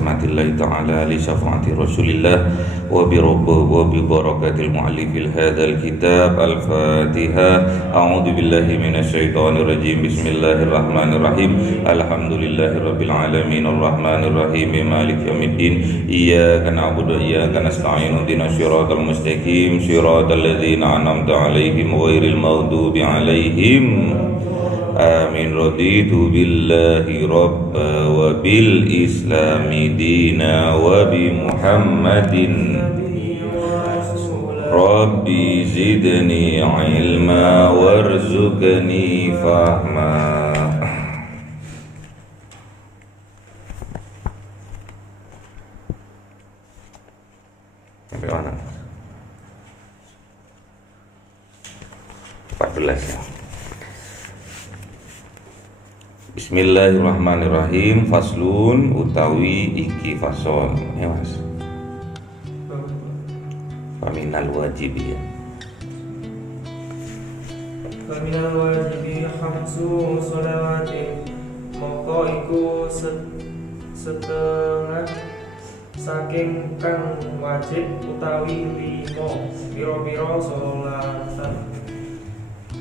rahmatillahi ta'ala li syafa'ati rasulillah wa bi barakatil mu'allifil hadzal kitab. Al-Fatihah. A'udzu billahi minasyaitonir rajim. Bismillahirrahmanirrahim. Alhamdulillahirabbil alamin arrahmanir rahim maliki yaumiddin. Iyyaka na'budu wa iyyaka nasta'in. Ihdinas siratal mustaqim siratal ladzina an'amta 'alaihim ghairil maghdubi 'alaihim. Amin. Raditu billahi rabba wa bil islami dina wa bi Muhammadin Rabbi zidni ilma warzuqni fahma. Sampai mana? 14 ya. Bismillahirrahmanirrahim. Faslun utawi iki fasol ya mas. Faminal wajibi ya. Faminal wajibi khamsu sholawatin. Moko iku setengah saking kang wajib utawi 5 pira-pira sholatan.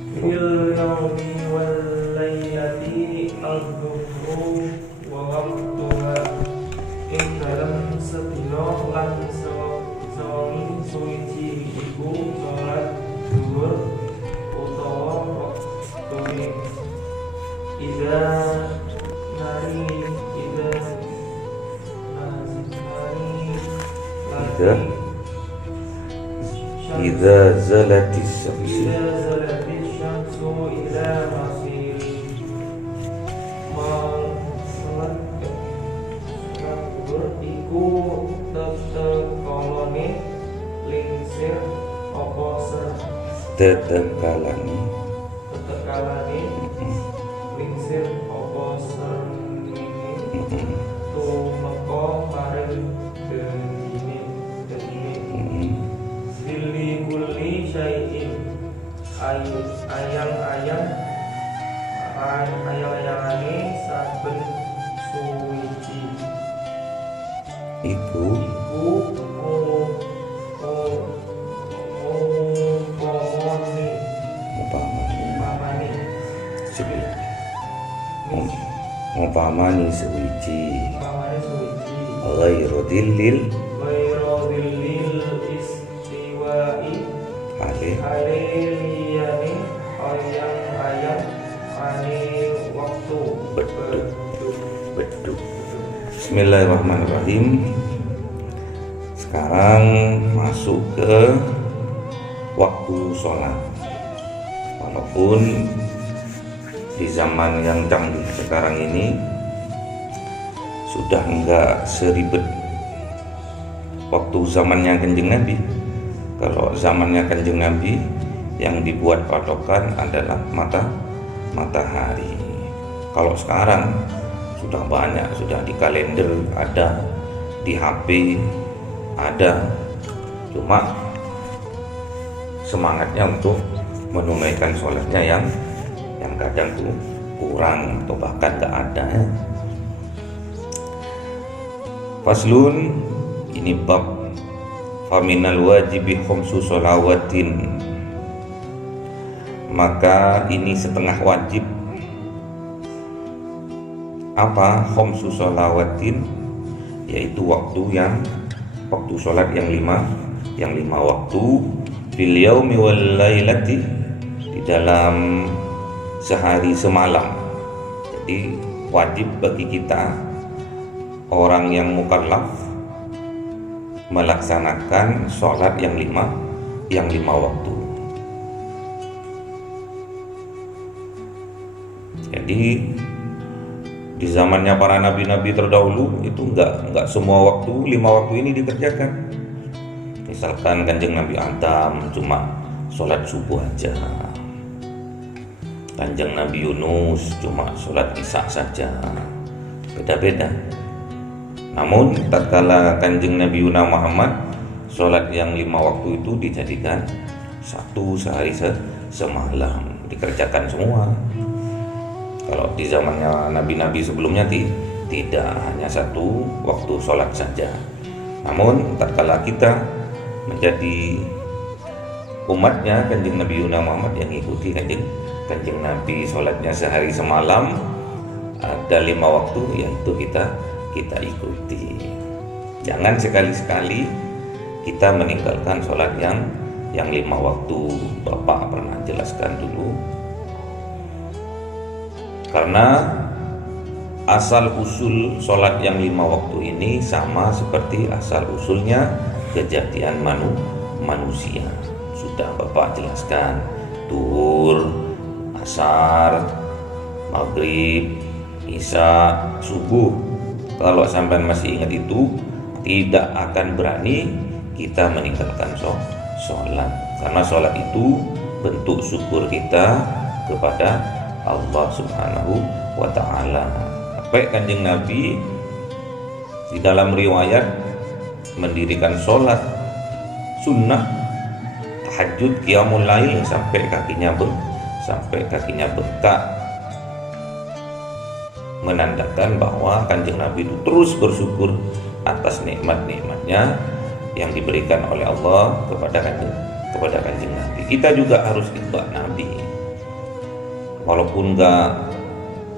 Fil yaumi wal lailati al-dhuhru wa waqtuha. Ing dalam sedina lan sawengi suwiji iku salat zuhur utawa waktune. Idza zalatis syamsu ila masiri salat zuhur iku tetekalane lingsir apa tetekalane lingsir apa srengenge tumeka maring dene Lili kulli syai'in ayang-ayangane saben suwiji iku umpamane suwiji ghairu dillil istiwa'i aliliyani ayang-ayang ane waktu beduk. Bismillahirrahmanirrahim. Sekarang masuk ke waktu sholat. Walaupun di zaman yang canggih sekarang ini sudah enggak seribet waktu zamannya Kanjeng Nabi. Kalau zamannya Kanjeng Nabi yang dibuat patokan adalah matahari. Kalau sekarang sudah banyak, sudah di kalender ada, di HP ada. Cuma semangatnya untuk menunaikan sholatnya yang kadang tuh kurang atau bahkan gak ada ya. Faslun, ini bab faminal wajibi khamsu sholawatin. Maka ini setengah wajib. Apa khamsu sholawatin? Yaitu waktu sholat yang lima waktu fil yaumi wal lailati, di dalam sehari semalam. Jadi wajib bagi kita orang yang mukallaf melaksanakan sholat yang lima waktu. Jadi di zamannya para nabi-nabi terdahulu itu enggak semua waktu 5 waktu ini dikerjakan. Misalkan Kanjeng Nabi Adam cuma sholat subuh aja, Kanjeng Nabi Yunus cuma sholat isya saja, beda-beda. Namun tatkala Kanjeng Nabi Muhammad sholat yang 5 waktu itu dijadikan satu sehari semalam, dikerjakan semua. Kalau di zamannya nabi-nabi sebelumnya tidak hanya satu waktu sholat saja. Namun tatkala kita menjadi umatnya Kanjeng Nabi Muhammad yang ikuti Kanjeng Nabi sholatnya sehari semalam, ada 5 waktu, yaitu kita ikuti. Jangan sekali-sekali kita meninggalkan sholat yang 5 waktu. Bapak pernah jelaskan dulu, karena asal usul sholat yang 5 waktu ini sama seperti asal usulnya kejadian manusia. Sudah Bapak jelaskan, Duhur, Asar, Maghrib, Isya, Subuh. Kalau sampai masih ingat itu, tidak akan berani kita meninggalkan sholat, karena sholat itu bentuk syukur kita kepada Allah Subhanahu wa ta'ala. Sampai Kanjeng Nabi di dalam riwayat mendirikan sholat sunnah tahajud qiyamul lail sampai kakinya bengkak, menandakan bahwa Kanjeng Nabi itu terus bersyukur atas nikmat-nikmatnya yang diberikan oleh Allah kepada Kanjeng Nabi. Kita juga harus ikut Nabi, walaupun enggak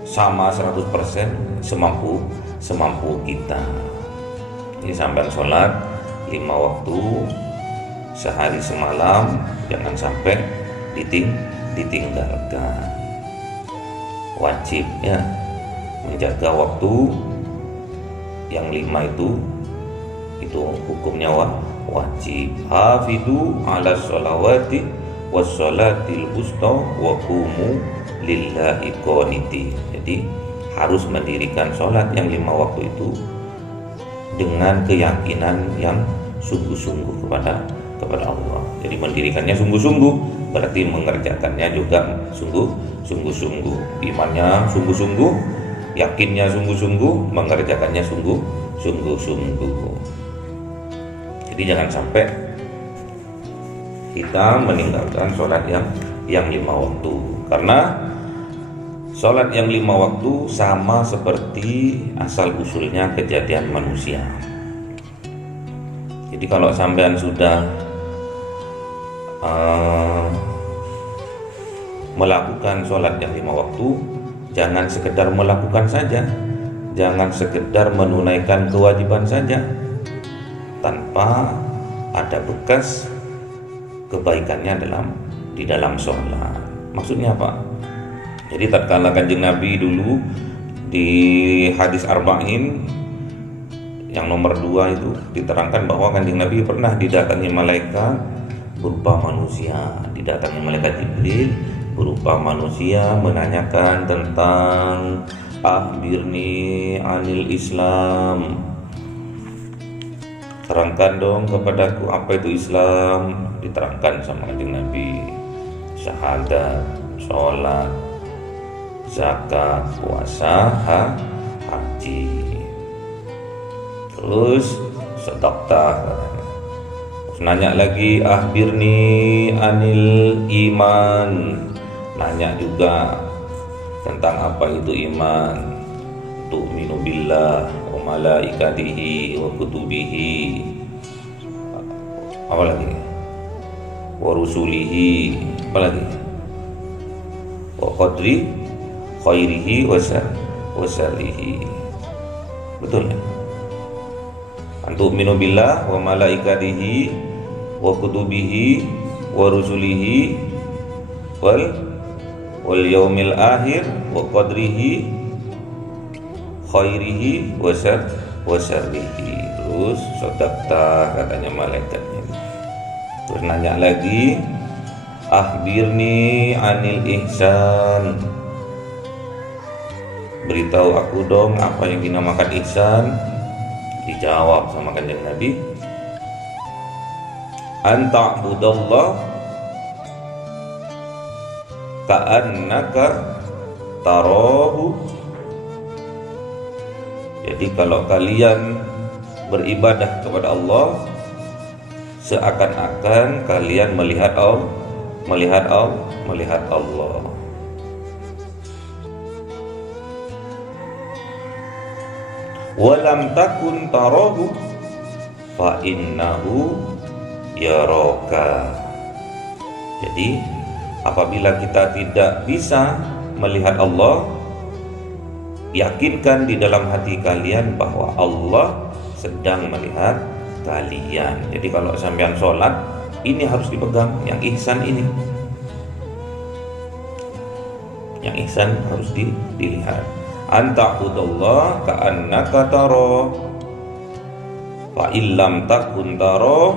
sama 100%, semampu kita. Ini sampai sholat 5 waktu sehari semalam, jangan sampai ditinggalkan. Wajib ya menjaga waktu yang 5 itu hukumnya wajib. Hafidu ala sholawati was sholatil wusta wa qumu lillahi qanitin. Jadi harus mendirikan sholat yang 5 waktu itu dengan keyakinan yang sungguh-sungguh kepada Allah. Jadi mendirikannya sungguh-sungguh berarti mengerjakannya juga sungguh-sungguh. Imannya sungguh-sungguh, yakinnya sungguh-sungguh, mengerjakannya sungguh-sungguh. Jadi jangan sampai kita meninggalkan sholat yang 5 waktu, karena sholat yang 5 waktu sama seperti asal usulnya kejadian manusia. Jadi kalau sampean sudah melakukan sholat yang 5 waktu, jangan sekedar melakukan saja, jangan sekedar menunaikan kewajiban saja tanpa ada bekas kebaikannya di dalam sholat. Maksudnya apa? Jadi tatkala Kanjeng Nabi dulu di hadis Arba'in yang nomor 2 itu diterangkan bahwa Kanjeng Nabi pernah didatangi malaikat berupa manusia, didatangi malaikat Jibril berupa manusia, menanyakan tentang akhbirni anil Islam, terangkan dong kepadaku apa itu Islam. Diterangkan sama Kanjeng Nabi, syahadat, sholat, zakat, puasa, haji. Terus sedekah. Terus nanya lagi, akhbirni anil iman. Nanya juga tentang apa itu iman. Tu'minu billah wa malaikatihi wa kutubihi, apa lagi, wa rusulihi, apa lagi, wa qadri khairihi wa syarrihi. Betul ya? Tu'minu billah wa malaikatihi wa kutubihi wa rusulihi wal yaumil akhir wa qadrihi khairihi wa syarrihi. Terus sedekah katanya malaikatnya. Terus nanya lagi, akhbirni anil ihsan, beritahu aku dong apa yang dinamakan ihsan. Dijawab sama Kanjeng Nabi, anta'budallah ka'annaka tarahu. Jadi kalau kalian beribadah kepada Allah seakan-akan kalian melihat Allah. walam takun tarahu fa innahu yaraka. Jadi apabila kita tidak bisa melihat Allah, yakinkan di dalam hati kalian bahwa Allah sedang melihat kalian. Jadi kalau sampean sholat, ini harus dipegang, yang ihsan ini. Yang ihsan harus dilihat. Anta'budallah ka'annaka tara fa illam takun tara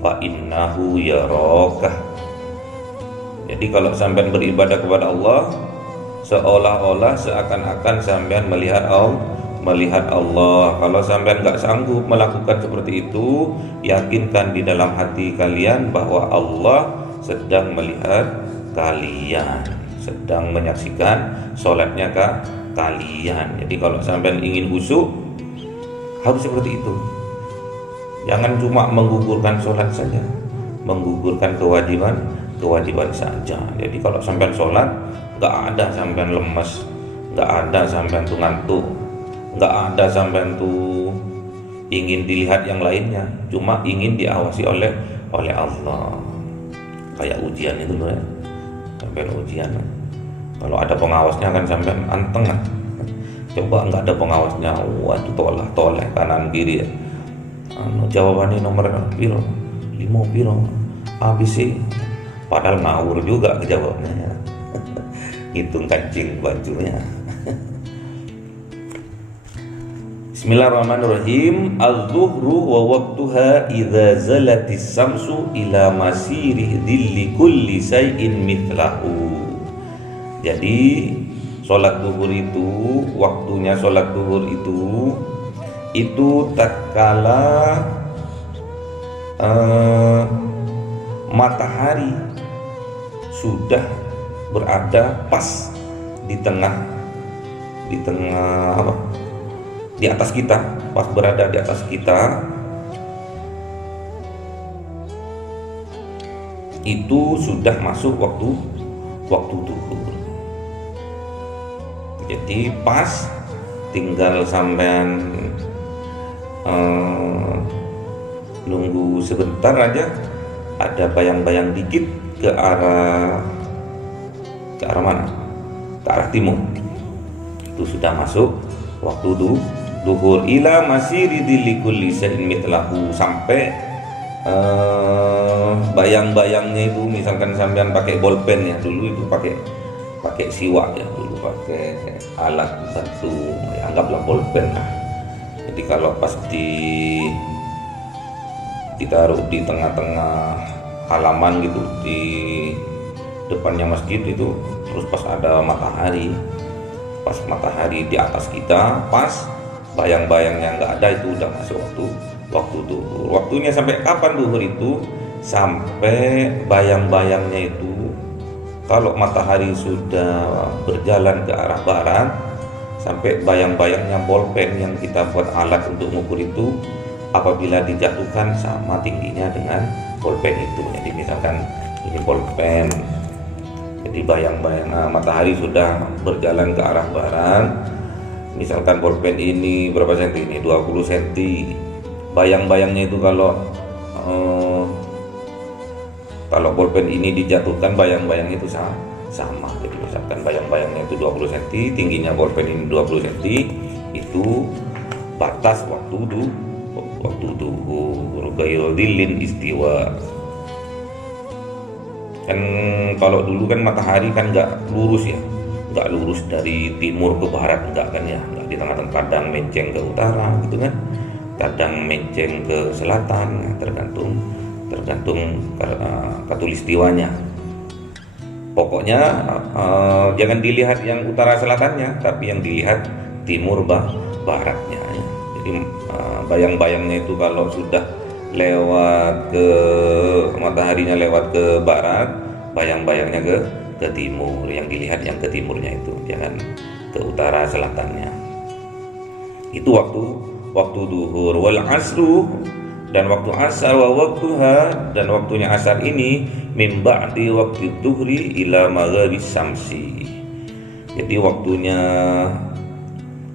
fa innahu yaraka. Jadi kalau sampean beribadah kepada Allah, seolah-olah seakan-akan sampean melihat Allah. Kalau sampean nggak sanggup melakukan seperti itu, yakinkan di dalam hati kalian bahwa Allah sedang melihat kalian, sedang menyaksikan sholatnya kalian. Jadi kalau sampean ingin khusyuk, harus seperti itu. Jangan cuma menggugurkan sholat saja, menggugurkan kewajiban saja. Jadi kalau sampean sholat, nggak ada sampean lemes, nggak ada sampean tuh ngantuk, nggak ada sampean tuh ingin dilihat yang lainnya, cuma ingin diawasi oleh Allah. Kayak ujian itu loh ya, sampean ujian. Kalau ada pengawasnya kan sampean anteng kan. Coba nggak ada pengawasnya, waduh toleh kanan kiri ya. Jawabannya nomor piro, 5 piro, ABC. Padahal ngawur juga jawabnya. Hitung kancing bajunya. Bismillahirrahmanirrahim. Az-zuhru wa waqtuha idza zalatis samsu ila masiri dhilli kulli shay'in mithlahu. Jadi sholat duhur itu, waktunya sholat duhur itu tatkala matahari sudah berada pas di atas kita, pas berada di atas kita, itu sudah masuk waktu duhur. Jadi pas tinggal sampean nunggu sebentar aja, ada bayang-bayang dikit ke arah mana? Ke arah timur. Itu sudah masuk waktu duhur. Ila masiri kulli shay'in mithlahu, sampai bayang-bayangnya itu, misalkan sampean pakai bolpen ya, dulu itu pakai siwak ya, dulu pakai alat bantu ya, anggaplah bolpen lah. Jadi kalau pas ditaruh di tengah-tengah halaman gitu, di depannya masjid itu, terus pas ada matahari, pas matahari di atas kita, pas bayang-bayangnya nggak ada, itu udah masuk waktu duhur. Waktunya sampai kapan duhur itu? Sampai bayang-bayangnya itu, kalau matahari sudah berjalan ke arah barat, sampai bayang-bayangnya bolpen yang kita buat alat untuk mengukur itu, apabila dijatuhkan sama tingginya dengan bolpen itu. Jadi misalkan ini bolpen, jadi bayang-bayang matahari sudah berjalan ke arah barat, misalkan bolpen ini berapa senti, ini 20 senti. Bayang-bayangnya itu kalau bolpen ini dijatuhkan, bayang-bayangnya itu sama. Jadi misalkan bayang-bayangnya itu 20 cm, tingginya bolpen ini 20 cm, itu batas waktu duhur. Ghairu dhillin istiwa. Kan kalau dulu kan matahari kan nggak lurus ya, nggak lurus dari timur ke barat, nggak kan ya, nggak di tengah-tengah, kadang menceng ke utara gitu kan, kadang menceng ke selatan, nah, tergantung katulistiwanya. Pokoknya jangan dilihat yang utara selatannya, tapi yang dilihat timur baratnya ya. Jadi bayang-bayangnya itu kalau sudah lewat ke mataharinya, lewat ke barat, bayang-bayangnya ke timur, yang dilihat yang ke timurnya itu, jangan ke utara selatannya. Itu waktu duhur. Wal asru, dan waktu asar, wa waktuha, dan waktunya asar ini min ba'di waktu duhri ila maghribis syamsi. Jadi waktunya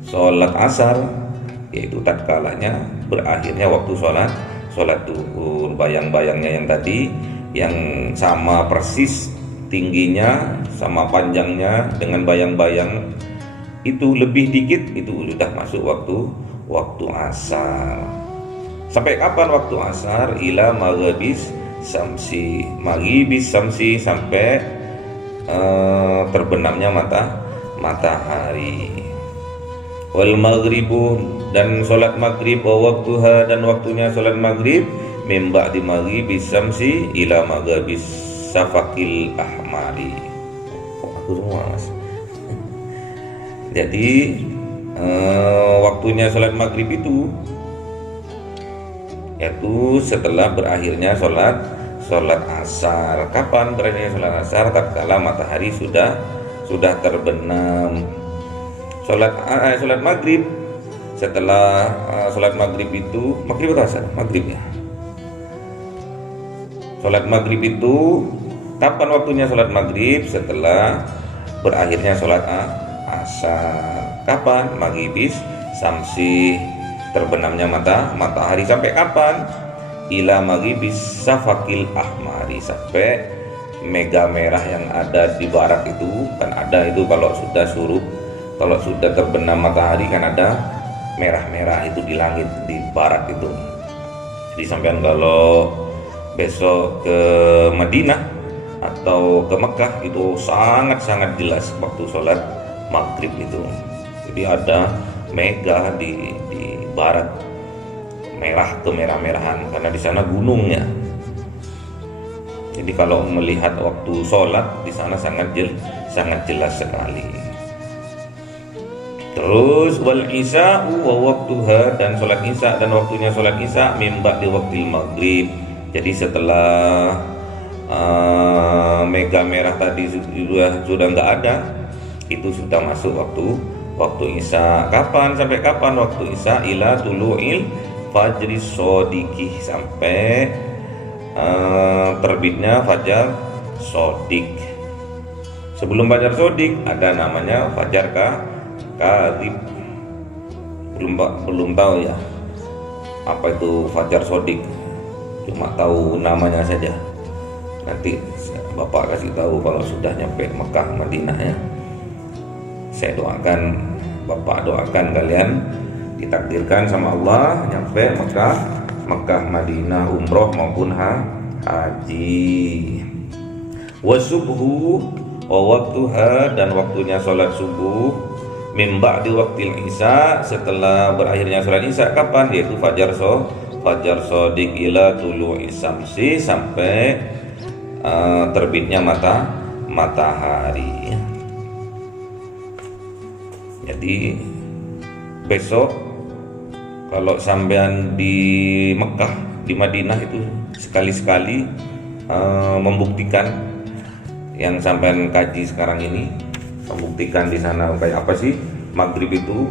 sholat asar, yaitu tatkalanya berakhirnya waktu sholat duhur. Bayang-bayangnya yang tadi, yang sama persis tingginya sama panjangnya dengan bayang-bayang itu lebih dikit, itu sudah masuk waktu asar. Sampai kapan waktu asar? Ila maghribis samsi, sampai terbenamnya matahari. Wal maghribu, dan sholat maghrib, wa waktuha, dan waktunya sholat maghrib, min ba'di maghribis samsi ila maghribis safakil ahmari. Kok aku semua, Mas? Jadi waktunya sholat maghrib itu yaitu setelah berakhirnya sholat asar. Kapan berakhirnya sholat asar? Tatkala matahari sudah terbenam. Sholat maghrib, setelah sholat maghrib itu, maghrib atau asar? Maghrib ya. Sholat maghrib itu kapan waktunya sholat maghrib? Setelah berakhirnya sholat asar. Kapan? Maghribis samsi, terbenamnya matahari. Sampai kapan? Ila maghribis safakil ahmari, sampai mega merah yang ada di barat itu. Kan ada itu kalau sudah terbenam matahari, kan ada merah-merah itu di langit di barat itu. Jadi sampean kalau besok ke Madinah atau ke Mekah itu sangat-sangat jelas waktu sholat maghrib itu. Jadi ada mega di barat, merah kemerah-merahan, karena di sana gunungnya. Jadi kalau melihat waktu sholat di sana sangat jelas sekali. Terus wal isya'u wa waktuha, dan sholat isya dan waktunya sholat isya min ba'di waktil maghrib. Jadi setelah mega merah tadi sudah nggak ada, itu sudah masuk waktu isya. Kapan? Sampai kapan waktu isya? Ila tulu'il fajri shodiki, sampai terbitnya fajar sodik. Sebelum fajar sodik ada namanya fajar kadhib. Belum tahu ya apa itu fajar sodik, cuma tahu namanya saja. Nanti Bapak kasih tahu kalau sudah nyampe Mekah Madinah ya. Saya doakan, Bapak doakan kalian ditakdirkan sama Allah nyampe Mekah Madinah, umroh maupun haji. Wa subhu wa waktuha, dan waktunya sholat subuh min ba'di waktil isya, setelah berakhirnya sholat isya. Kapan? Yaitu fajar sodik ila tulu'i samsi, sampai terbitnya matahari. Jadi besok kalau sampean di Mekah, di Madinah itu sekali-sekali membuktikan yang sampean kaji sekarang ini, membuktikan di sana kayak apa sih maghrib itu.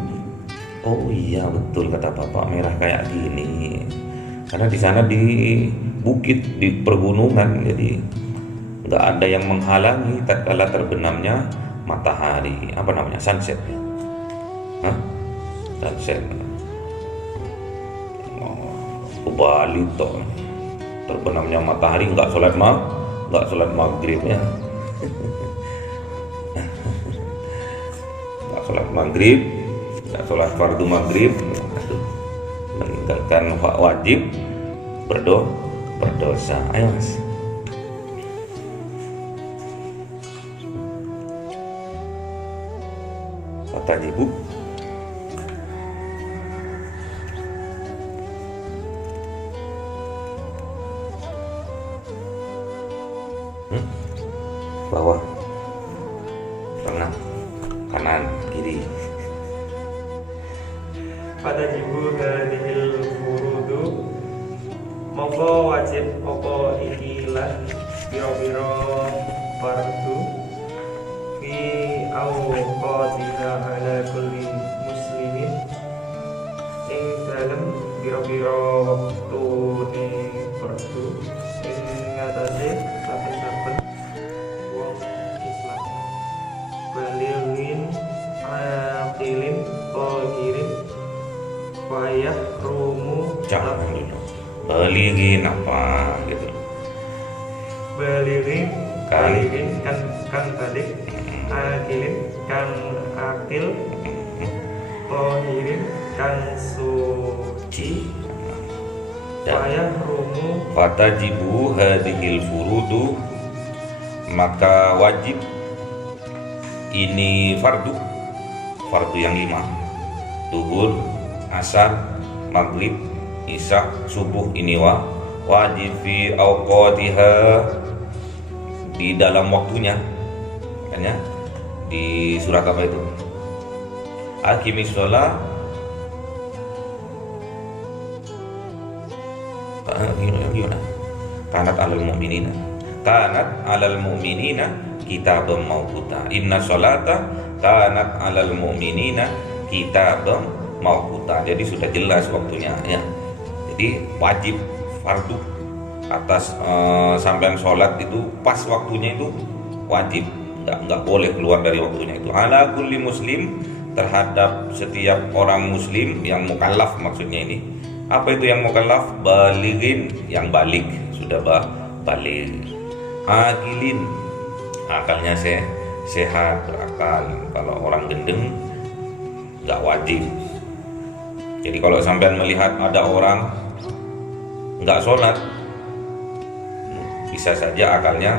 Oh iya betul kata Bapak, merah kayak gini. Karena di sana di bukit, di pergunungan, jadi nggak ada yang menghalangi tatkala terbenamnya matahari. Apa namanya? Sunset. Sunset. Ke Bali toh terbenamnya matahari nggak sholat maghrib ya. Nggak sholat maghrib, nggak sholat fardu maghrib, meninggalkan wajib, berdosa. Ayo Mas. Kata ibu. Bawah, tengah, kanan, kiri. Pada jibu hadhil furudu, mongko wajib apa ikilah biro-biro fardu fi awqatiha ala kulli muslimin, ing dalem biro-biro waktune fardu ing ngatasé saben-saben wong Islam. Balilin aqilin Fayah rumu Jangan dulu. Baligin apa gitu. Balirin Kan. Balirin kan balik. Akilin kan akil. Tohirin kan suci. Fayah rumu Fatajibu hadhil furudu, maka wajib ini fardu yang 5, zuhur, asar, maghrib, isya, subuh, ini wajib fi awqatiha, di dalam waktunya. Makanya di surat apa itu? Aqimis shalah gimana? Kanat alal mu'minina kitabam mawquta. Inna sholata kanat alal mu'minina kitabam mawquta. Jadi sudah jelas waktunya ya. Jadi wajib fardu atas sampean sholat itu pas waktunya itu wajib, nggak boleh keluar dari waktunya itu. Ala kulli muslim, terhadap setiap orang muslim yang mukallaf, maksudnya ini apa itu yang mukallaf? Baligin, yang balik, sudah balik. Akilin, akalnya sehat, berakal. Kalau orang gendeng nggak wajib. Jadi kalau sampean melihat ada orang nggak sholat, bisa saja akalnya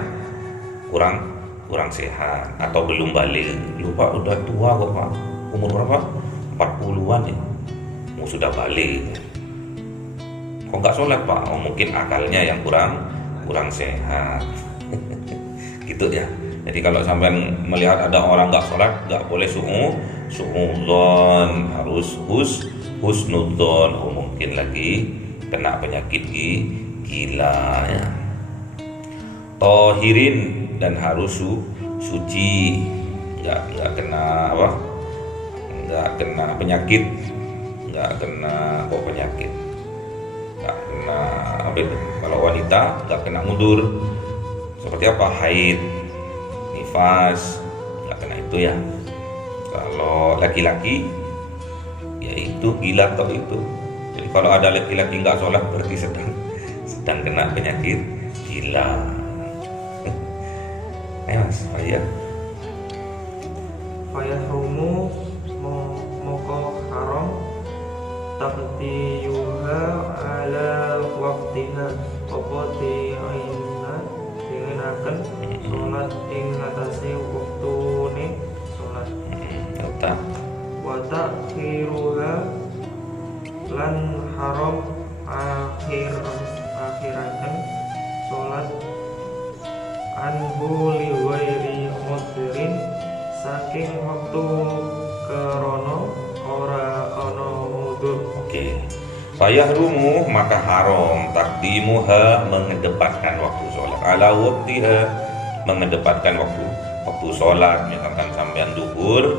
kurang sehat atau belum balik. Lupa udah tua kok Pak, umur berapa? 40-an ya, mau sudah balik. Kok nggak sholat Pak? Oh, mungkin akalnya yang kurang sehat. Gitu ya. Jadi kalau sampai melihat ada orang nggak sholat, nggak boleh suudzon, harus husnudzon. Oh, mungkin lagi kena penyakit gila ya. Tohirin, dan harus suci, nggak kena apa? Nggak kena penyakit, nggak kena penyakit. Nah, apa itu? Kalau wanita nggak kena mundur, seperti apa? Haid, nifas, nggak kena itu ya. Kalau laki-laki, ya itu gila atau itu. Jadi kalau ada laki-laki nggak sholat berarti sedang kena penyakit gila. Mas, ya. Fayah rumu moko haram taqdiyuha ala waqtiha, apa di'ina dengan akan sholat ing atase waktune sholat. Wa ta'khiruha, lan haram akhirakan sholat anhu li ghairi udhrin, saking waktu kerono ora ana udzur. Oke. Fayahrumu, maka haram takdimuha, mengedepankan waktu sholat, ala waktiha, mengedepankan waktu sholat. Misalkan sampean duhur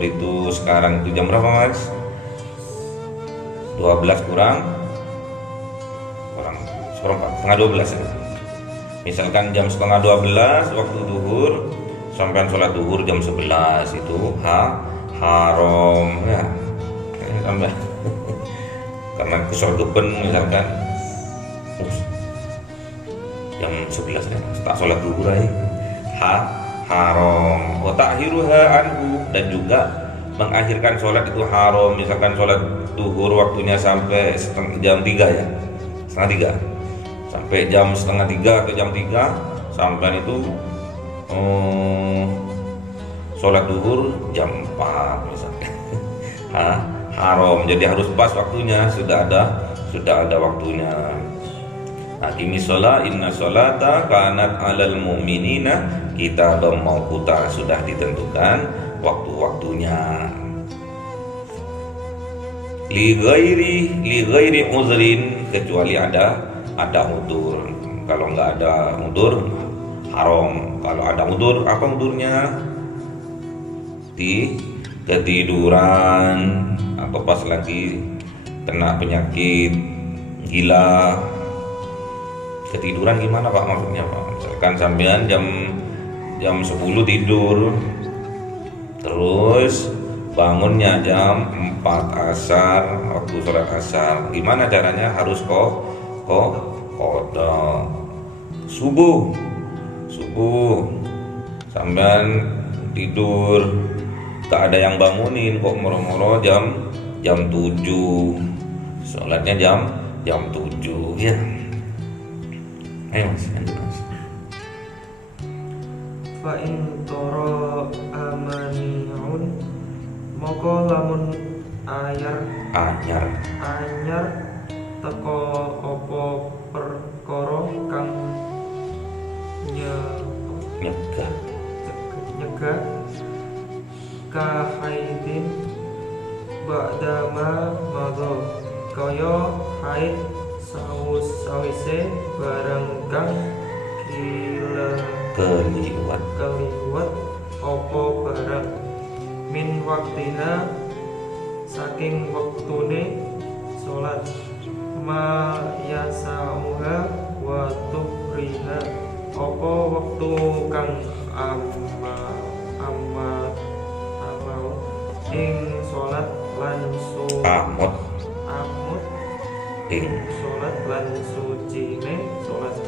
itu sekarang itu jam berapa Mas? 12 kurang setengah 12 ya. Misalkan jam setengah 12 waktu duhur, sampean sholat duhur jam 11, itu haram ya. Sampai karena kesorgepen misalkan jam 11 ya, tak sholat duhur aja, haram. Wa ta'khiruha anhu, dan juga mengakhirkan sholat itu haram. Misalkan sholat duhur waktunya sampai jam 3 ya, setengah 3, sampai jam setengah 3 ke jam 3, sampai itu sholat duhur jam 4 misalkan. Haram. Jadi harus pas waktunya, sudah ada waktunya. Aqimis shalah, inna sholata kanat alal mu'minina kitabam mawquta, sudah ditentukan waktu-waktunya. Li ghairi uzrin, kecuali ada udzur. Kalau nggak ada udzur haram. Kalau ada udzur, apa udzurnya? Ketiduran, atau pas lagi kena penyakit gila. Ketiduran gimana Pak maksudnya Pak? Misalkan sampean jam 10 tidur, terus bangunnya jam 4 asar, waktu sholat asar. Gimana caranya? Harus qada. Subuh sampean tidur, gak ada yang bangunin, kok moro-moro jam 7, sholatnya jam 7 ya. Ayo mas. Fa in tara amaniun moko lamun anyar teko apa perkara kang nyegah kahaidin ba'dama madha kaya haid sawise barang kang keliwat apa barang min waktina saking wektune salat ma yasauha wa tuhriha apa wektu kang amat ing salat lan amut ing salat lan sucine salat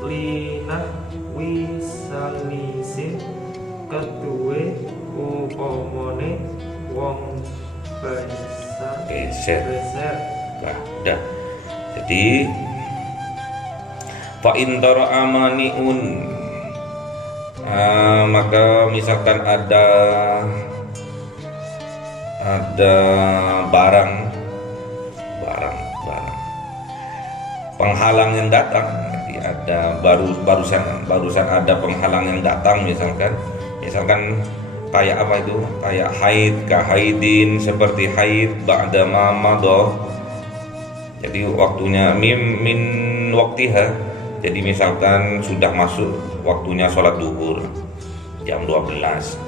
linah wisalisin keduwe upamane wong beser. Nah, udah. Jadi fa in tara amaniun, maka misalkan ada barang penghalang yang datang. Jadi ada barusan ada penghalang yang datang, misalkan kayak apa itu, kayak haid, kahaidin, seperti haid ba'da ma madha. Jadi waktunya min waktiha. Jadi misalkan sudah masuk waktunya sholat duhur jam 12,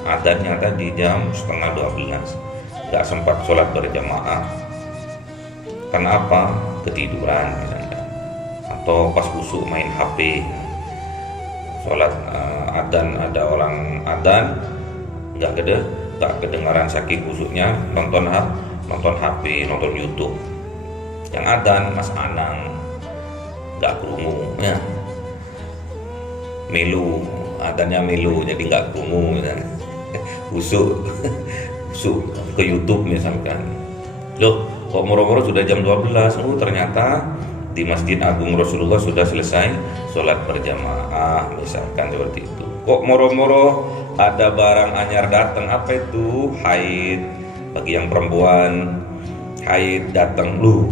adzannya tadi jam setengah 12, nggak sempat sholat berjamaah. Kenapa? Ketiduran atau pas busuk main HP. Sholat adzan, ada orang adzan nggak kedengaran saking busuknya, nonton HP, nonton YouTube. Yang adzan Mas Anang nggak kerungu ya, melu adanya melu, jadi nggak kerungu ya. busuk ke YouTube misalkan. Loh, kok moro-moro sudah jam 12? Ternyata di Masjid Agung Rasulullah sudah selesai sholat berjamaah, misalkan seperti itu. Kok moro-moro ada barang anyar datang, apa itu? Haid. Bagi yang perempuan, haid datang, lu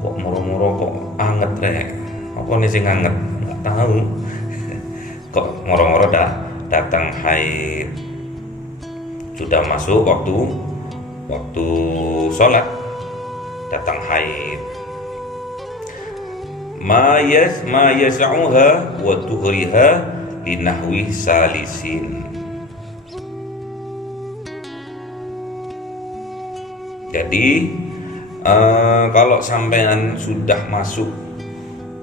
kok moro-moro kok anget rek, apa nih sing anget, nggak tahu. Kok moro-moro datang haid, sudah masuk waktu sholat, datang haid. Ma yas'uha wa tuhriha linahwi salisin. Jadi kalau sampean sudah masuk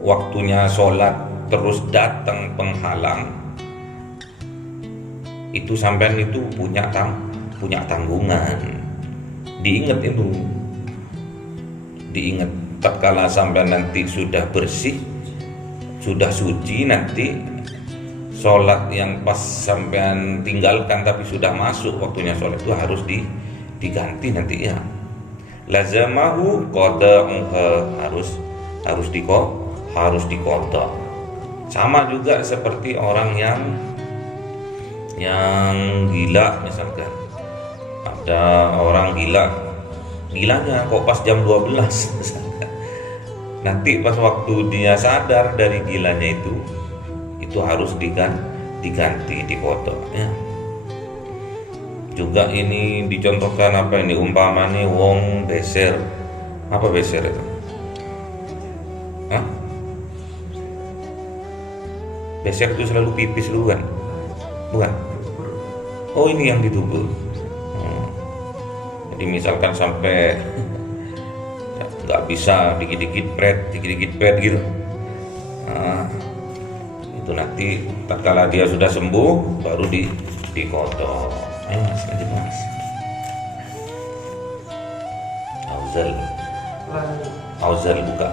waktunya sholat terus datang penghalang, itu sampean itu punya tanggungan. Diingat itu, diingat. Tatkala sampean nanti sudah bersih, sudah suci, nanti sholat yang pas sampean tinggalkan tapi sudah masuk waktunya sholat itu harus diganti nanti ya. Lazamahu qada'uha, harus diqada. Sama juga seperti orang yang gila, misalkan ada orang gilanya kok pas jam 12 misalkan. Nanti pas waktu dia sadar dari gilanya itu harus diganti, diqada ya. Juga ini dicontohkan apa ini, umpamanya wong beser. Apa beser itu? Hah? Beser itu selalu pipis dulu kan? Bukan? Oh, ini yang ditubur. Jadi misalkan sampai nggak bisa dikit-dikit pret gitu. Itu nanti tatkala dia sudah sembuh baru diqada. Mas. auzal lan auzal buka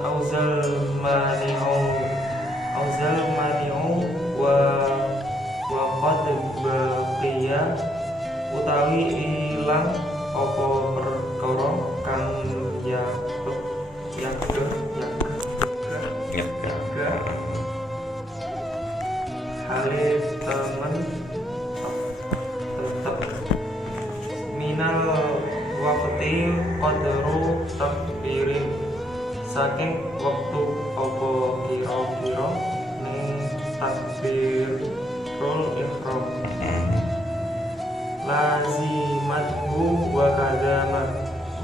auzal mani'u wa qad baqiya utawi ilang apa perkara kang halih temen tetep minal waqti qadru takbirin saking waktu apa kira-kira ning takbirul ihram lazimathu wa kadama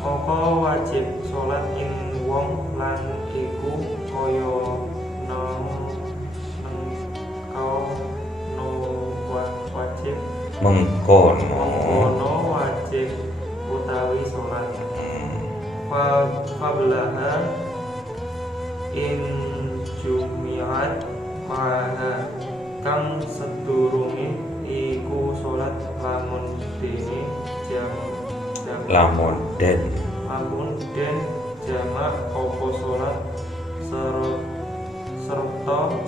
moko wajib salat ing wong lan iku kaya wajib mengkono wajib utawi salat fablaha in jumi'at maha kang sedurunge iku salat lamun den jamak apa salat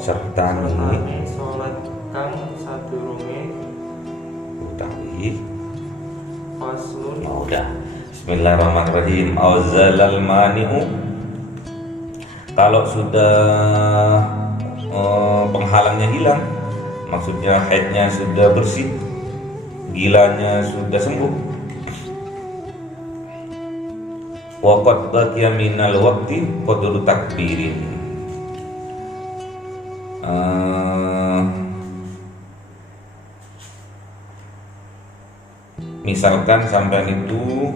sertane salat kang sadurunge utawi faslun. Udah. Bismillahirrahmanirrahim. Auzalal mani'u, kalau sudah penghalangnya hilang, maksudnya haidnya sudah bersih, gilanya sudah sembuh, waqad baqiya minal waqti qadru takbirin, misalkan sampean itu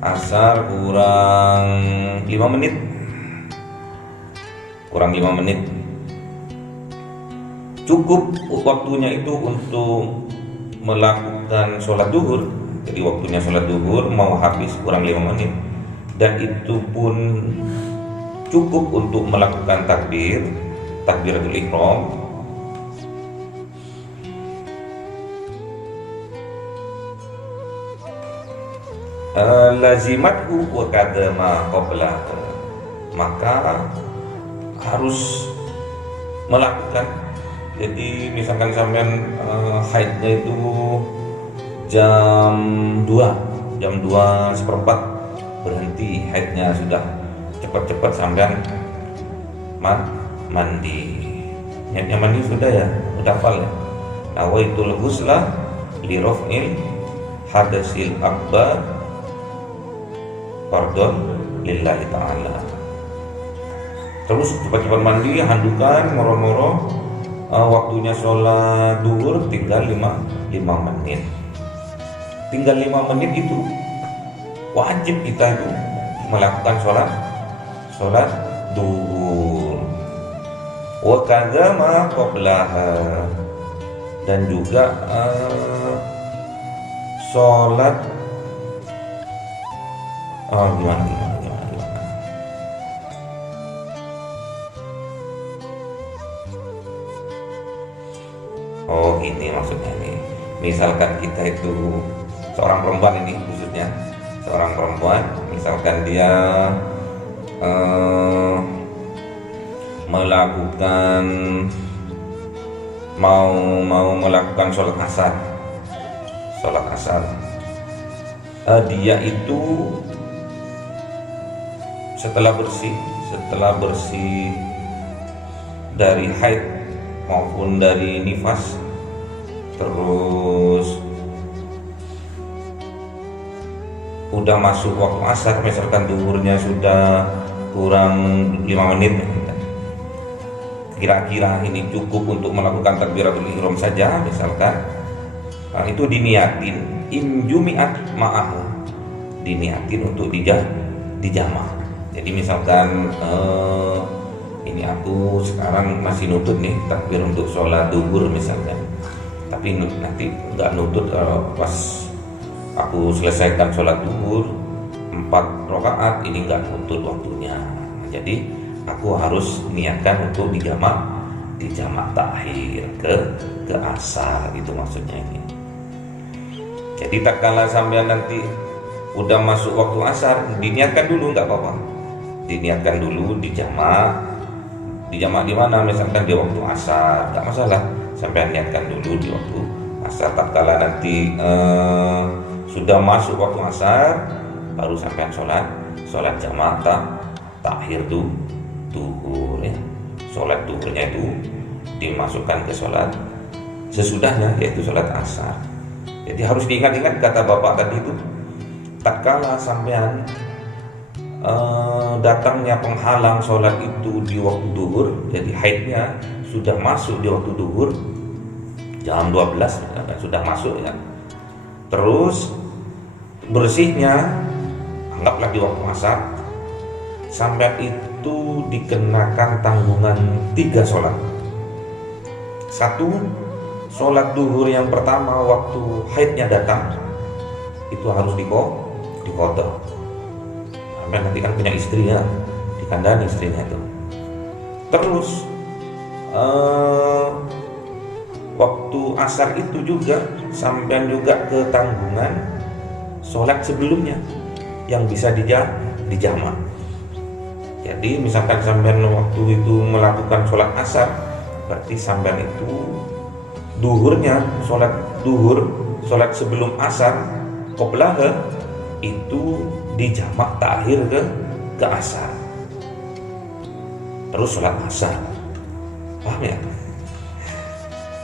asar kurang 5 menit cukup waktunya itu untuk melakukan sholat duhur. Jadi waktunya sholat duhur mau habis kurang 5 menit, dan itu pun cukup untuk melakukan takbiratul ihram. Lazimathu wa kadama qabla, maka harus melakukan. Jadi misalkan sampean haidnya itu jam 2:04 berhenti haidnya, sudah cepat-cepat sampean mandi. Niatnya mandi sudah ya, udah hafal ya. Nawaitul ghusla li raf'il hadasil akbar fardhon lillahi ta'ala. Terus cepat-cepat mandi, handukan, moro-moro, waktunya sholat duhur tinggal 5 menit. Tinggal 5 menit itu wajib kita itu melakukan sholat duhur. Wa kadza ma qablaha, dan juga sholat gimana. Oh, ini maksudnya nih. Misalkan kita itu seorang perempuan, ini khususnya seorang perempuan, misalkan dia mau melakukan sholat asar, dia itu setelah bersih dari haid maupun dari nifas, terus udah masuk waktu asar, misalkan duhurnya sudah kurang 5 menit, kira-kira ini cukup untuk melakukan takbiratul ihram saja misalkan, itu diniatin injumiat ma'ah, diniatin untuk dijamah. Jadi misalkan ini aku sekarang masih nutut nih takbir untuk sholat duhur misalkan, tapi nanti nggak nutut kalau pas aku selesaikan sholat duhur 4 rakaat ini nggak nuntut waktunya. Jadi aku harus niatkan untuk di jamak takhir ke asar, itu maksudnya ini. Jadi tak kala sampean nanti udah masuk waktu asar, diniatkan dulu, nggak apa-apa. Diniatkan dulu di jamak di mana, misalkan di waktu asar, nggak masalah. Sampean niatkan dulu di waktu asar. Tak kala nanti sudah masuk waktu asar, baru sampean sholat jamak takhir duhur ya. Sholat duhurnya itu dimasukkan ke sholat sesudahnya, yaitu sholat asar. Jadi harus diingat-ingat kata bapak tadi itu, tak kala sampean datangnya penghalang sholat itu di waktu duhur, jadi haidnya sudah masuk di waktu duhur jam 12 sudah masuk ya. Terus bersihnya anggaplah di waktu asar, sampai itu dikenakan tanggungan 3 sholat. 1, sholat duhur yang pertama waktu haidnya datang itu harus diqadha. Sampai nanti kan punya istri ya, dikandani istrinya itu. Terus waktu asar itu juga sampai juga ke tanggungan sholat sebelumnya yang bisa dijamak. Jadi misalkan sampean waktu itu melakukan sholat asar, berarti sampean itu duhurnya, sholat duhur, sholat sebelum asar, qoblaha itu dijamak takhir ke asar. Terus sholat asar, paham ya?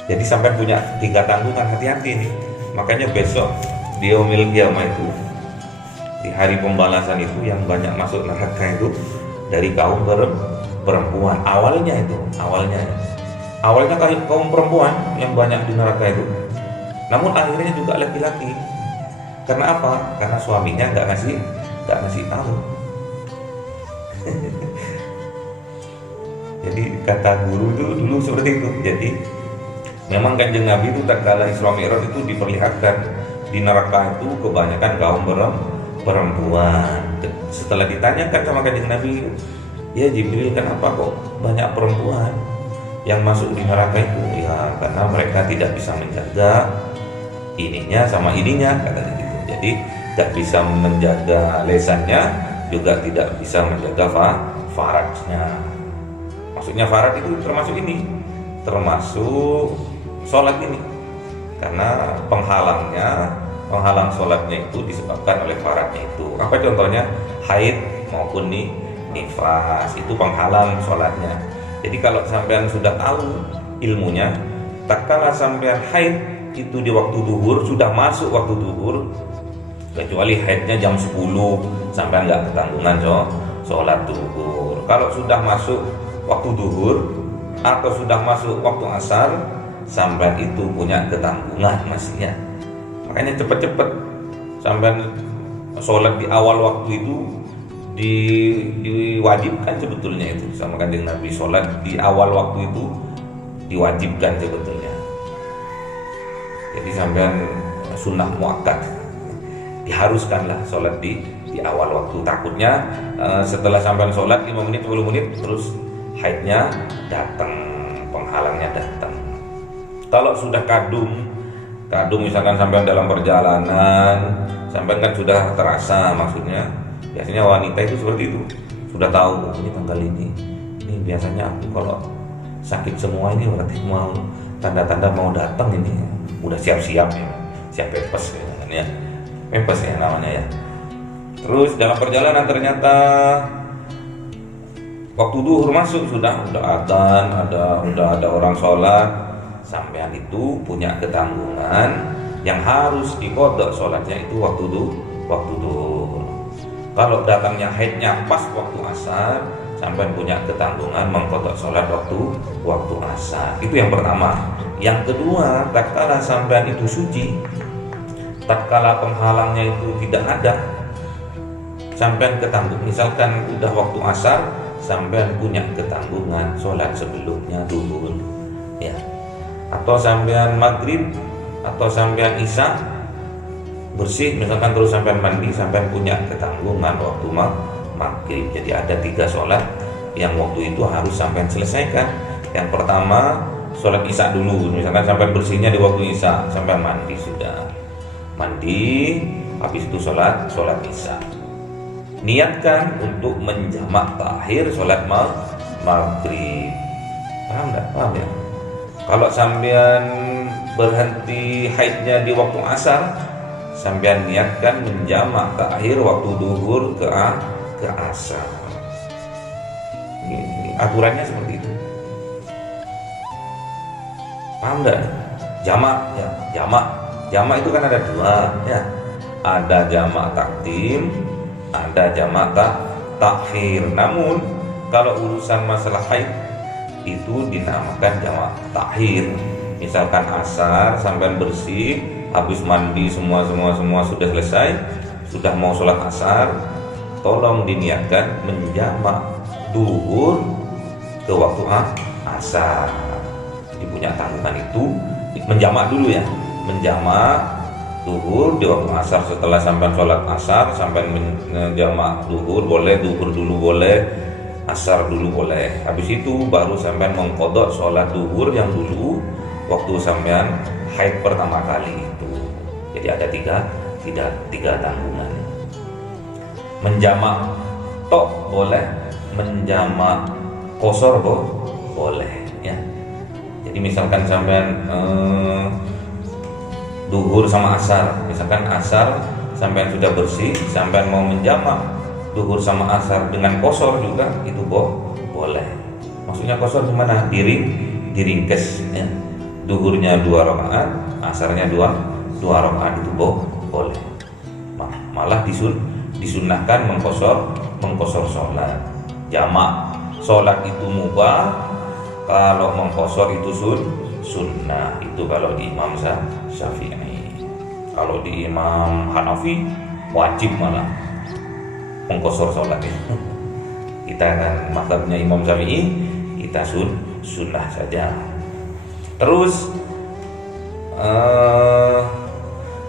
Jadi sampean punya 3 tanggungan, hati-hati nih. Makanya besok di yaumil qiyamah itu, di hari pembalasan itu, yang banyak masuk neraka itu dari kaum perempuan. Awalnya kaum perempuan yang banyak di neraka itu, namun akhirnya juga laki-laki. Karena apa? Karena suaminya nggak ngasih tahu. Jadi kata guru itu dulu seperti itu. Jadi memang Kanjeng Nabi itu tatkala Isra Mi'raj itu diperlihatkan di neraka itu kebanyakan kaum perempuan. Setelah ditanyakan sama Kanjeng Nabi, ya Jibril, kenapa kok banyak perempuan yang masuk di neraka itu? Ya karena mereka tidak bisa menjaga ininya sama ininya, katanya gitu. Jadi tidak bisa menjaga lesannya, juga tidak bisa menjaga farajnya. Maksudnya faraj itu termasuk ini, termasuk sholat ini, karena penghalang sholatnya itu disebabkan oleh farajnya itu. Apa contohnya? Haid maupun nifas, itu penghalang sholatnya. Jadi kalau sampean sudah tahu ilmunya, tak kala sampean haid itu di waktu duhur, sudah masuk waktu duhur, kecuali haidnya jam 10, sampean nggak ketanggungan sholat duhur. Kalau sudah masuk waktu duhur atau sudah masuk waktu asar, sampean itu punya ketanggungan mestinya. Makanya cepet-cepet sampean sholat di awal waktu itu diwajibkan sebetulnya itu sama Kanjeng Nabi. Sholat di awal waktu itu diwajibkan sebetulnya. Jadi sampean sunnah muakkad, diharuskanlah sholat di awal waktu. Takutnya setelah sampean sholat 5 menit 10 menit terus haidnya datang, penghalangnya datang. Kalau sudah kadung misalkan sampean dalam perjalanan, sampean kan sudah terasa, maksudnya biasanya wanita itu seperti itu, sudah tahu ini tanggal ini biasanya aku kalau sakit semua ini berarti mau tanda-tanda mau datang ini, udah siap-siap ya, siap pepes ya, pepes ya namanya ya. Terus dalam perjalanan ternyata waktu duhur masuk, sudah adzan, udah ada orang sholat, sampean itu punya ketanggungan yang harus diqadha sholatnya itu waktu duhur. Kalau datangnya haidnya pas waktu asar, sampean punya ketanggungan mengqadha sholat waktu asar. Itu yang pertama. Yang kedua, tatkala sampean itu suci, tatkala penghalangnya itu tidak ada, sampean ketanggung, misalkan udah waktu asar, sampean punya ketanggungan sholat sebelumnya duhur, ya. Atau sampean maghrib atau sampean isya, bersih, misalkan terus sampai mandi, sampai punya ketanggungan waktu maghrib. Jadi ada 3 sholat yang waktu itu harus sampai selesaikan. Yang pertama sholat isya dulu, misalkan sampai bersihnya di waktu isya, sampai mandi sudah mandi, habis itu sholat isya. Niatkan untuk menjamak takhir sholat maghrib. Paham enggak? Paham ya? Kalau sampean berhenti haidnya di waktu asar, sampean niatkan menjamak takhir waktu duhur ke asar. Ini aturannya seperti itu. Paham enggak? Jamak ya, jamak itu kan ada 2 ya. Ada jamak takdim, ada jamak takhir. Namun kalau urusan masalah haid itu dinamakan jamak takhir. Misalkan asar sampai bersih, habis mandi semua sudah selesai, sudah mau sholat asar, tolong diniatkan menjamak duhur ke waktu asar. Jadi punya tanggungan itu menjamak dulu ya, menjamak duhur di waktu asar. Setelah sampai sholat asar, sampai menjamak duhur boleh, duhur dulu boleh, asar dulu boleh. Habis itu baru sampai mengqadha sholat duhur yang dulu waktu sampean haid pertama kali itu. Jadi ada tiga tanggungan. Menjamak tok boleh, menjamak qasar boleh ya. Jadi misalkan sampean duhur sama asar, misalkan asar sampean sudah bersih, sampean mau menjamak duhur sama asar dengan qasar juga itu boleh. Maksudnya qasar gimana? Diringkes ya. Duhurnya 2 rakaat, asarnya 2 rakaat itu boleh. Malah disunnahkan mengqasar sholat. Jamak sholat itu mubah, kalau mengqasar itu sunnah. Itu kalau di Imam Syafi'i. Kalau di Imam Hanafi wajib malah mengqasar sholat itu. Kita kan mazhabnya Imam Syafi'i, kita sunnah saja. Terus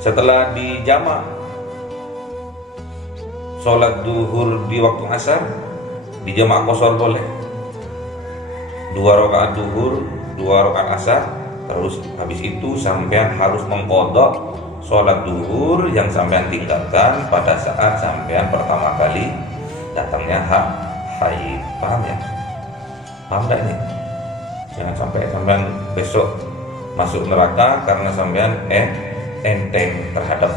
setelah dijamak sholat duhur di waktu asar, dijamak qasar boleh 2 rakaat duhur, 2 rakaat asar. Terus habis itu sampean harus mengqadha sholat duhur yang sampean tinggalkan pada saat sampean pertama kali datangnya haid. Paham ya? Paham gak ini? Jangan sampai sampean besok masuk neraka karena sampean enteng terhadap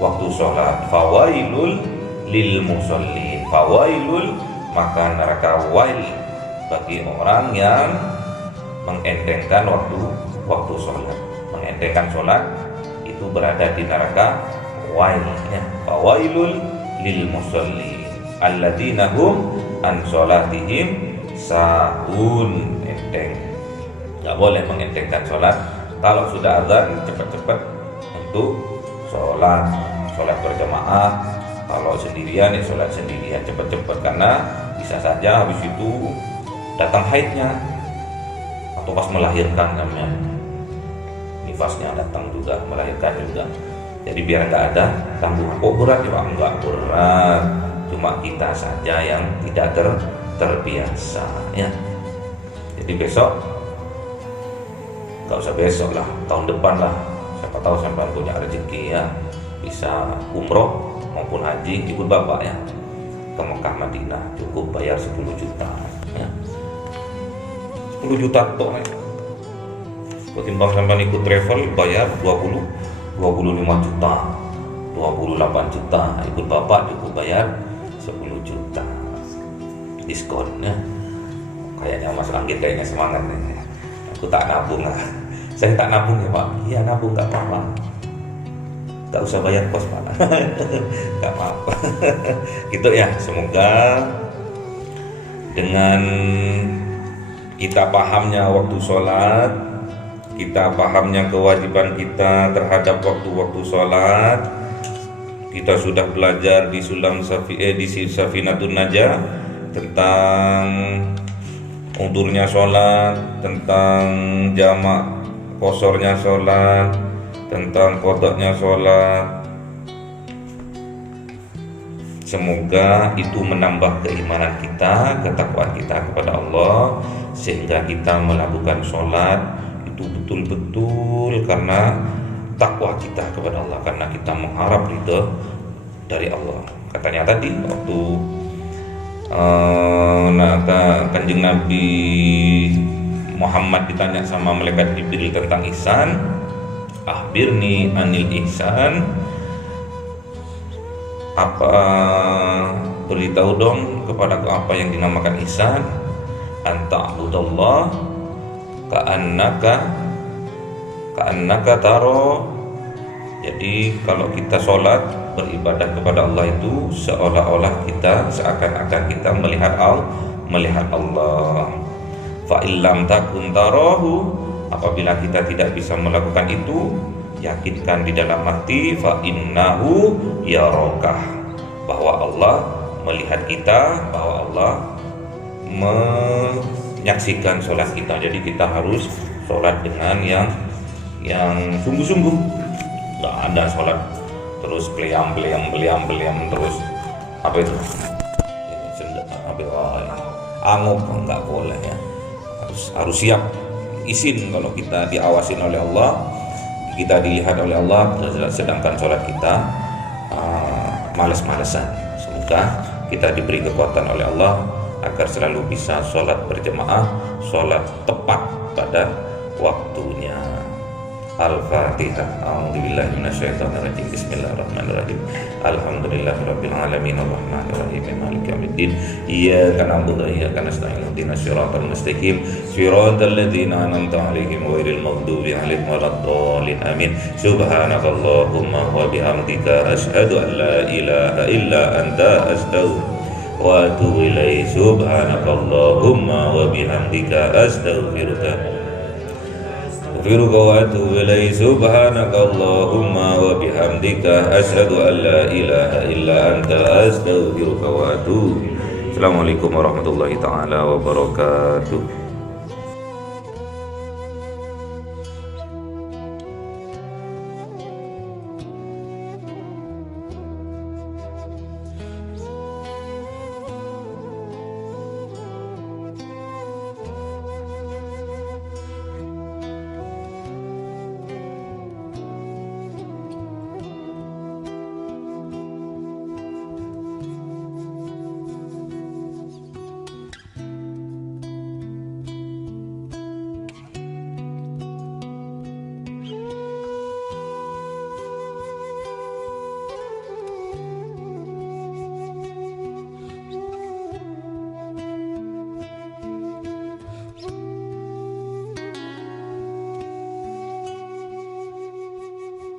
waktu sholat. Fawailul lil musallin. Fawailul, maka neraka wail bagi orang yang mengentengkan waktu sholat. Mengentengkan sholat itu berada di neraka wail ya. Fawailul lil musallin alladzina hum an sholatihim sahun. Enteng, nggak boleh mengentengkan sholat. Kalau sudah azan cepat-cepat untuk sholat berjamaah. Kalau sendirian ya sholat sendirian cepat-cepat, karena bisa saja habis itu datang haidnya atau pas melahirkan namanya nifasnya datang juga, melahirkan juga. Jadi biar nggak ada tanggungan. Kok berat ya Pak? Nggak berat, cuma kita saja yang tidak terbiasa ya. Jadi besok, nggak usah besok lah, tahun depan lah, siapa tahu sampai punya rezeki ya, bisa umroh maupun haji ikut bapak ya ke Mekah Madinah, cukup bayar 10 juta ya. 10 juta toh ya. Ketimbang sampai ikut travel bayar 25 juta, 28 juta, ikut bapak cukup bayar 10 juta diskon ya. Kayaknya Mas Anggit kayaknya semangat nih. Aku tak nabung lah. Saya tak nabung ya Pak. Iya nabung, nggak apa-apa. Nggak usah bayar kos Pak. Nggak apa-apa. Gitu ya. Semoga dengan kita pahamnya waktu sholat, kita pahamnya kewajiban kita terhadap waktu-waktu sholat, kita sudah belajar di di Safinatun Najah tentang unturnya sholat, tentang jamak kosornya sholat, tentang qadanya sholat, Semoga itu menambah keimanan kita, ketakwaan kita kepada Allah, sehingga kita melakukan sholat itu betul-betul karena takwa kita kepada Allah, karena kita mengharap ridho dari Allah. Katanya tadi waktu Kanjeng Nabi Muhammad ditanya sama malaikat Jibril tentang ihsan, akhbirni anil ihsan, beritahu dong kepadaku apa yang dinamakan ihsan. Anta abudallah ka'annaka taro. Jadi kalau kita sholat beribadah kepada Allah itu seolah-olah kita, seakan-akan kita melihat Allah. Fa illam takun tarahu, apabila kita tidak bisa melakukan itu, yakinkan di dalam hati fa innahu yarokah, bahwa Allah melihat kita, bahwa Allah menyaksikan sholat kita. Jadi kita harus sholat dengan yang sungguh-sungguh. Nggak ada sholat terus beliam terus apa itu anguk, nggak boleh ya. Harus siap izin kalau kita diawasin oleh Allah, kita dilihat oleh Allah, sedangkan sholat kita males-malesan. Semoga kita diberi kekuatan oleh Allah agar selalu bisa sholat berjamaah, sholat tepat pada waktunya. Al-Fatihah. A'udzubillahi minasyaitonirrajim. Bismillahirrahmanirrahim. Alhamdulillahirabbil alamin arrahmanirrahim maliki yaumiddin. Iyyaka na'budu wa iyyaka nasta'in. Ihdinas siratal mustaqim. Siratal ladzina an'amta 'alaihim ghairil maghdubi 'alaihim waladdallin. Amin. Subhanakallahumma wa bihamdika asyhadu an la ilaha illa anta astaghfiruka wa atubu ilaik. Subhanakallahumma wa bihamdika astaghfiruka wa atubu ilaik. Subhanakallahumma wa bihamdika asyhadu an la ilaha illa anta astaghfiruka wa atubu. Assalamualaikum warahmatullahi taala wabarakatuh.